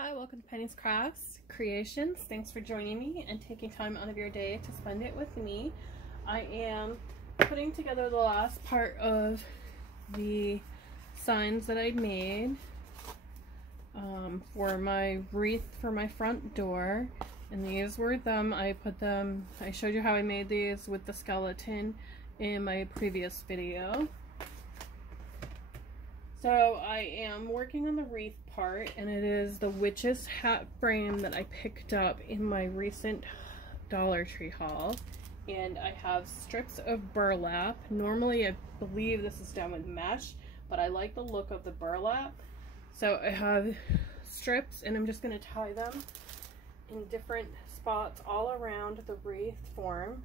Hi, welcome to Penny's Crafts Creations. Thanks for joining me and taking time out of your day to spend it with me. I am putting together the last part of the signs that I made for my wreath for my front door. And these were them. I showed you how I made these with the skeleton in my previous video. So I am working on the wreath part, and it is the witch's hat frame that I picked up in my recent Dollar Tree haul. And I have strips of burlap. Normally I believe this is done with mesh, but I like the look of the burlap. So I have strips, and I'm just going to tie them in different spots all around the wreath form.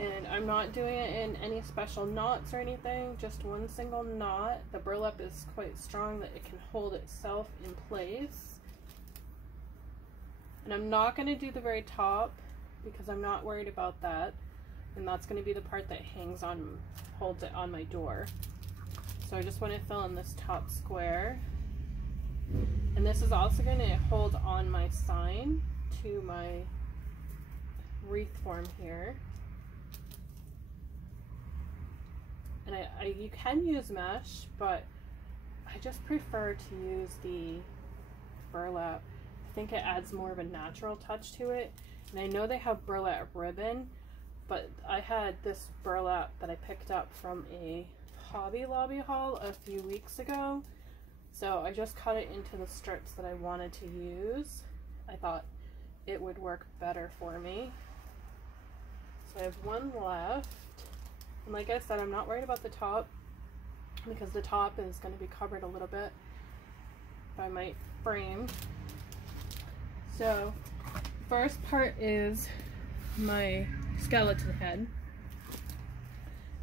And I'm not doing it in any special knots or anything, just one single knot. The burlap is quite strong that it can hold itself in place. And I'm not going to do the very top because I'm not worried about that. And that's going to be the part that holds it on my door. So I just want to fill in this top square. And this is also going to hold on my sign to my wreath form here. And you can use mesh, but I just prefer to use the burlap. I think it adds more of a natural touch to it. And I know they have burlap ribbon, but I had this burlap that I picked up from a Hobby Lobby haul a few weeks ago. So I just cut it into the strips that I wanted to use. I thought it would work better for me. So I have one left. And like I said, I'm not worried about the top because the top is going to be covered a little bit by my frame. So first part is my skeleton head,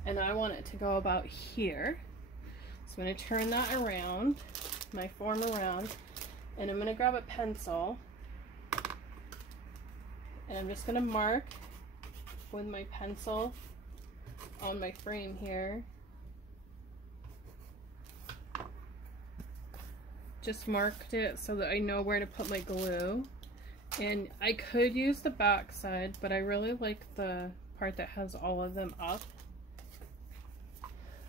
and I want it to go about here. So I'm going to turn that around, my form around, and I'm going to grab a pencil, and I'm just going to mark with my pencil on my frame here. Just marked it so that I know where to put my glue. And I could use the back side, but I really like the part that has all of them up.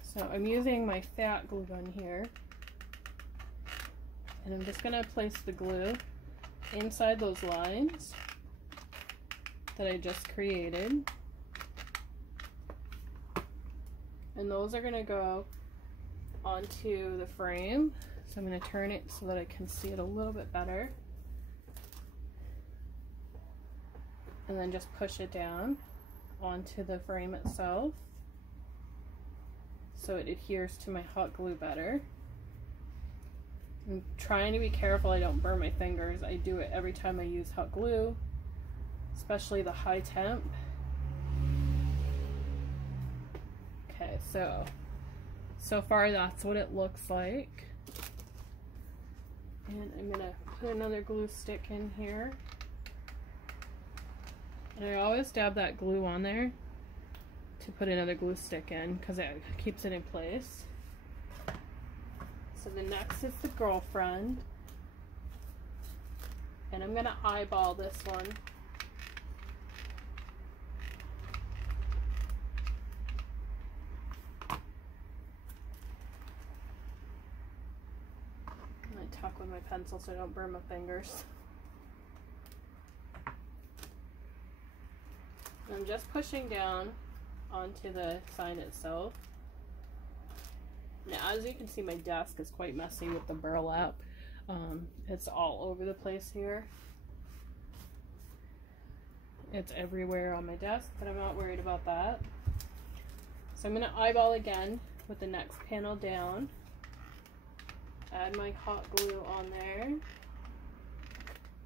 So I'm using my fat glue gun here. And I'm just going to place the glue inside those lines that I just created. And those are going to go onto the frame. So I'm going to turn it so that I can see it a little bit better. And then just push it down onto the frame itself so it adheres to my hot glue better. I'm trying to be careful I don't burn my fingers. I do it every time I use hot glue, especially the high temp. Okay, so far that's what it looks like. And I'm gonna put another glue stick in here. And I always dab that glue on there to put another glue stick in because it keeps it in place. So the next is the girlfriend. And I'm gonna eyeball this one. Tuck with my pencil so I don't burn my fingers. I'm just pushing down onto the sign itself. Now, as you can see, my desk is quite messy with the burlap. It's all over the place here. It's everywhere on my desk, but I'm not worried about that. So I'm going to eyeball again with the next panel down. Add my hot glue on there,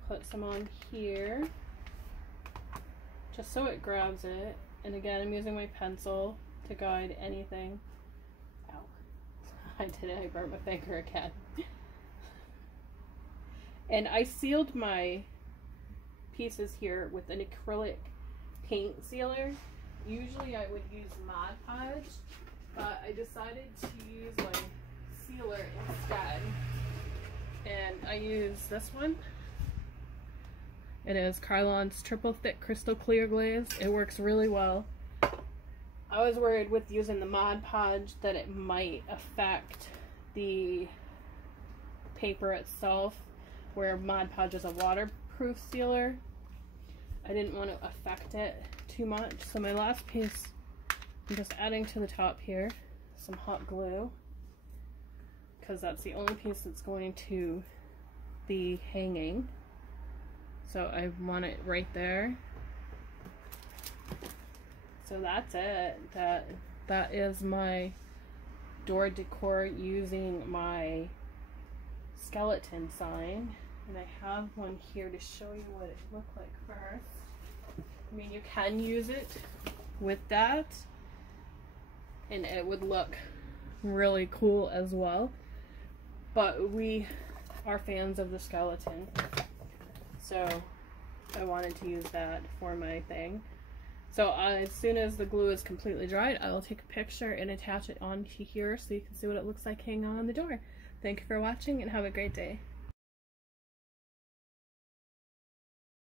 put some on here, just so it grabs it. And again, I'm using my pencil to guide anything. Ow, I did it, I burnt my finger again. And I sealed my pieces here with an acrylic paint sealer. Usually I would use Mod Podge, but I decided to use my sealer instead. And I use this one. It is Krylon's Triple Thick Crystal Clear Glaze. It works really well. I was worried with using the Mod Podge that it might affect the paper itself, where Mod Podge is a waterproof sealer. I didn't want to affect it too much. So my last piece, I'm just adding to the top here some hot glue, because that's the only piece that's going to be hanging. So I want it right there. So that's it. That is my door decor using my skeleton sign. And I have one here to show you what it looked like first. I mean, you can use it with that, and it would look really cool as well. But we are fans of the skeleton, so I wanted to use that for my thing. So as soon as the glue is completely dried, I will take a picture and attach it onto here so you can see what it looks like hanging on the door. Thank you for watching and have a great day.